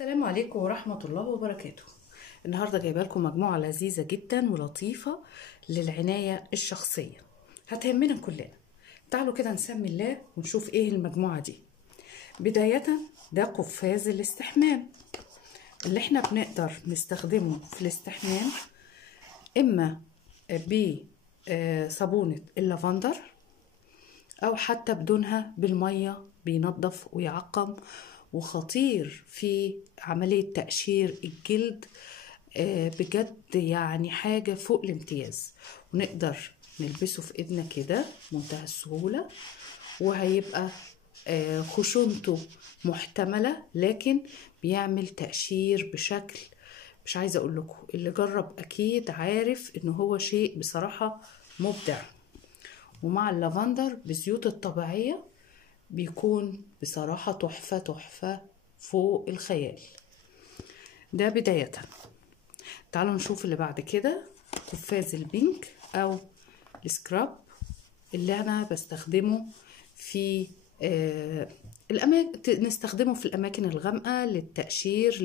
السلام عليكم ورحمة الله وبركاته. النهاردة جايبه لكم مجموعة لذيذة جدا ولطيفة للعناية الشخصية، هتهمنا كلنا. تعالوا كده نسمي الله ونشوف ايه المجموعة دي. بداية ده قفاز الاستحمام اللي احنا بنقدر نستخدمه في الاستحمام، اما بصابونة اللافندر او حتى بدونها بالمية، بينظف ويعقم وخطير في عملية تقشير الجلد. بجد يعني حاجة فوق الامتياز، ونقدر نلبسه في ايدنا كده منتهى السهولة، وهيبقى خشونته محتملة، لكن بيعمل تقشير بشكل مش عايزة اقول لكم، اللي جرب اكيد عارف ان هو شيء بصراحة مبدع. ومع اللافندر بالزيوت الطبيعية بيكون بصراحة تحفة تحفة فوق الخيال. ده بداية. تعالوا نشوف اللي بعد كده، قفاز البينك او السكراب اللي انا بستخدمه في نستخدمه في الاماكن الغامقة للتقشير،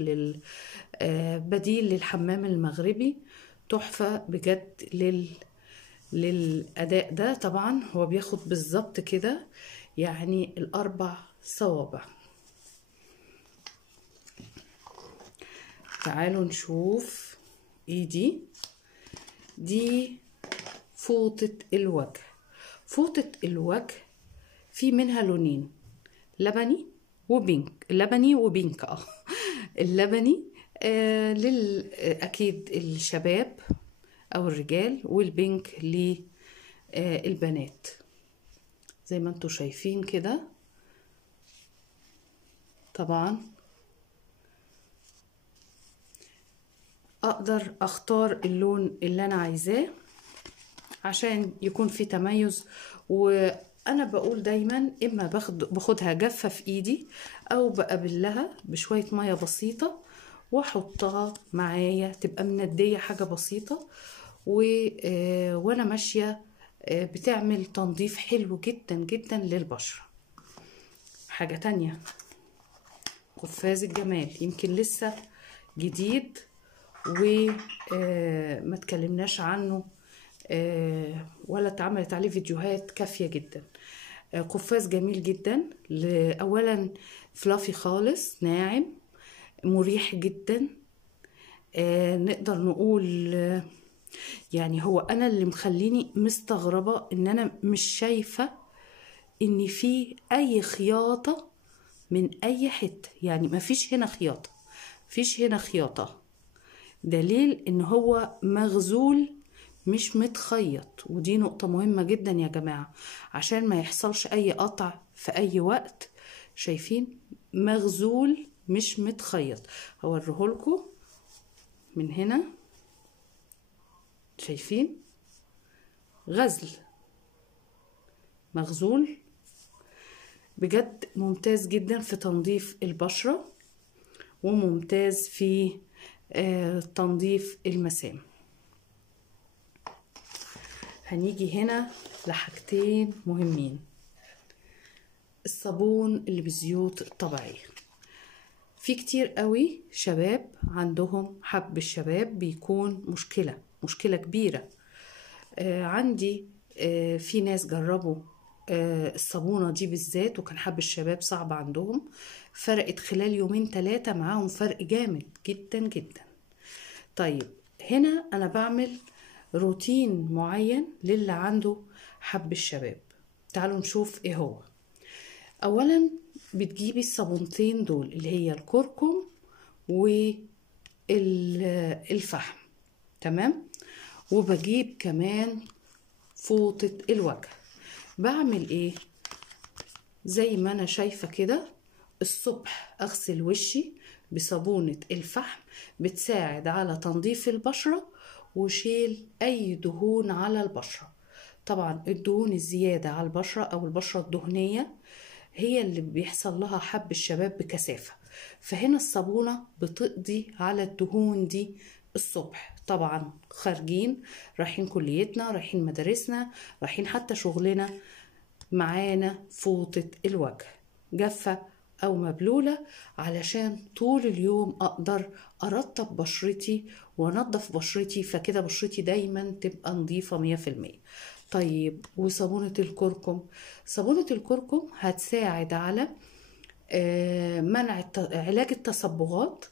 بديل للحمام المغربي. تحفة بجد للأداء ده. طبعا هو بياخد بالظبط كده يعني ال4 صوابع. تعالوا نشوف ايدي دي، فوطة الوجه. فوطة الوجه في منها لونين، لبني وبينك. اللبني اكيد الشباب او الرجال، والبينك للبنات زي ما انتوا شايفين كده. طبعا اقدر اختار اللون اللي انا عايزاه عشان يكون في تميز. وانا بقول دايما اما باخدها جافة في ايدي، او بقبلها بشوية مية بسيطة واحطها معايا، تبقى مندية حاجة بسيطة، وانا ماشية بتعمل تنظيف حلو جدا جدا للبشرة. حاجة تانية، قفاز الجمال، يمكن لسه جديد وما تكلمناش عنه ولا اتعملت عليه فيديوهات كافية جدا. قفاز جميل جدا. اولا فلافي خالص، ناعم، مريح جدا. نقدر نقول يعني هو انا اللي مخليني مستغربة ان انا مش شايفة ان في اي خياطة من اي حتة، يعني ما فيش هنا خياطة، فيش هنا خياطة، دليل ان هو مغزول مش متخيط. ودي نقطة مهمة جدا يا جماعة عشان ما يحصلش اي قطع في اي وقت. شايفين؟ مغزول مش متخيط. هوريهولكوا من هنا، شايفين؟ غزل مغزول بجد، ممتاز جدا في تنظيف البشرة، وممتاز في تنظيف المسام. هنيجي هنا لحاجتين مهمين، الصابون اللي بالزيوت الطبيعية. في كتير قوي شباب عندهم حب الشباب بيكون مشكلة كبيرة. عندي في ناس جربوا الصابونة دي بالذات، وكان حب الشباب صعب عندهم، فرقت خلال 2-3 معاهم، فرق جامد جدا جدا. طيب هنا انا بعمل روتين معين للي عنده حب الشباب. تعالوا نشوف ايه هو. اولا بتجيبي الصابونتين دول اللي هي الكركم والفحم، تمام؟ وبجيب كمان فوطة الوجه. بعمل ايه؟ زي ما انا شايفة كده، الصبح اغسل وشي بصابونة الفحم، بتساعد على تنظيف البشرة وشيل اي دهون على البشرة. طبعا الدهون الزيادة على البشرة او البشرة الدهنية هي اللي بيحصل لها حب الشباب بكثافة، فهنا الصابونة بتقضي على الدهون دي الصبح. طبعا خارجين، رايحين كليتنا، رايحين مدارسنا، رايحين حتى شغلنا، معانا فوطة الوجه جافة أو مبلولة، علشان طول اليوم أقدر أرطب بشرتي وأنضف بشرتي، فكده بشرتي دايما تبقى نظيفة 100%. طيب وصابونة الكركم؟ صابونة الكركم هتساعد على منع علاج التصبغات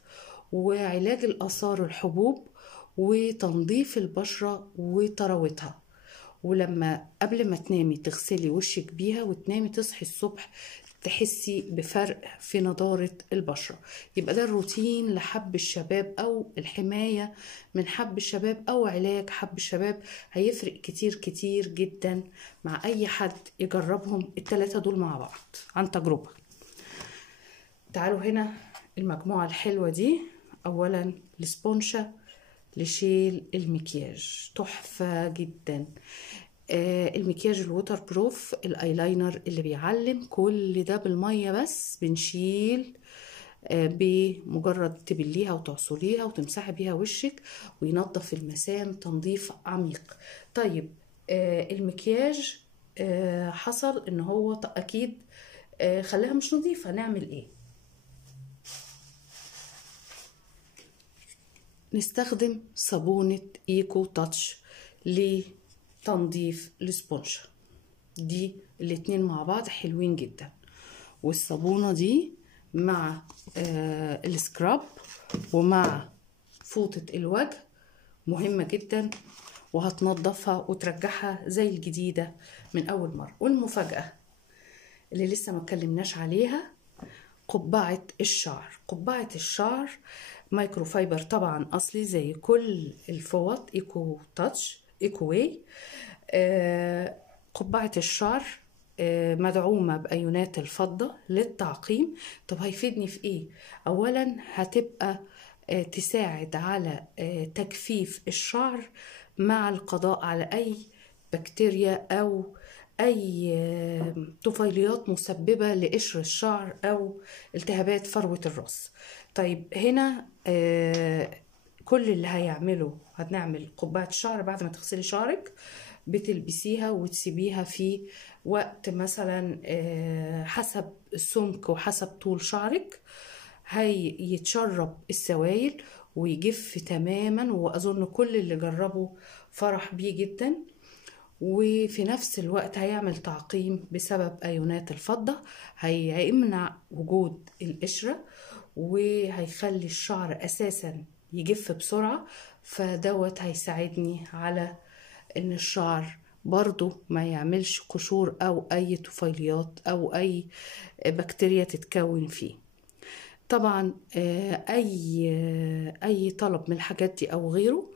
وعلاج الآثار الحبوب وتنظيف البشرة وطراوتها. ولما قبل ما تنامي تغسلي وشك بيها وتنامي تصحي الصبح تحسي بفرق في نضارة البشرة. يبقى ده الروتين لحب الشباب أو الحماية من حب الشباب أو علاج حب الشباب. هيفرق كتير كتير جدا مع أي حد يجربهم التلاتة دول مع بعض عن تجربة. تعالوا هنا المجموعة الحلوة دي. أولا السبونشة لشيل المكياج، تحفة جدا. المكياج الووتر بروف، الايلاينر اللي بيعلم، كل ده بالمية بس بنشيل بمجرد تبليها وتعصريها وتمسحي بيها وشك وينظف المسام تنظيف عميق. طيب المكياج حصل ان هو اكيد خلاها مش نظيفة، نعمل ايه؟ نستخدم صابونة ايكو تاتش لتنظيف السبونشة دي. الاتنين مع بعض حلوين جدا، والصابونة دي مع السكراب ومع فوطة الوجه مهمة جدا، وهتنضفها وترجعها زي الجديدة من أول مرة. والمفاجأة اللي لسه ما اتكلمناش عليها، قبعة الشعر. قبعة الشعر مايكرو فايبر طبعا أصلي زي كل الفوط ايكو تاتش ايكو واي. قبعة الشعر مدعومة بأيونات الفضة للتعقيم. طب هيفيدني في ايه؟ اولا هتبقى تساعد على تجفيف الشعر مع القضاء على اي بكتيريا او اي طفيليات مسببة لقشر الشعر او التهابات فروة الراس. طيب هنا كل اللي هيعمله هنعمل قبعة الشعر بعد ما تغسلي شعرك، بتلبسيها وتسيبيها في وقت مثلا حسب السمك وحسب طول شعرك، هيتشرب السوائل ويجف تماما. واظن كل اللي جربوا فرح بيه جدا. وفي نفس الوقت هيعمل تعقيم بسبب ايونات الفضة، هيمنع وجود القشرة وهيخلي الشعر اساسا يجف بسرعة. فدوت هيساعدني على ان الشعر برضو ما يعملش قشور او اي طفيليات او اي بكتيريا تتكون فيه. طبعا اي طلب من الحاجات دي او غيره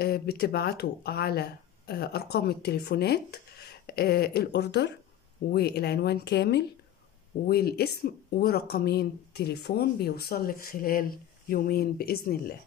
بتبعته على ارقام التليفونات، الاوردر والعنوان كامل والاسم ورقمين تليفون، بيوصل لك خلال يومين بإذن الله.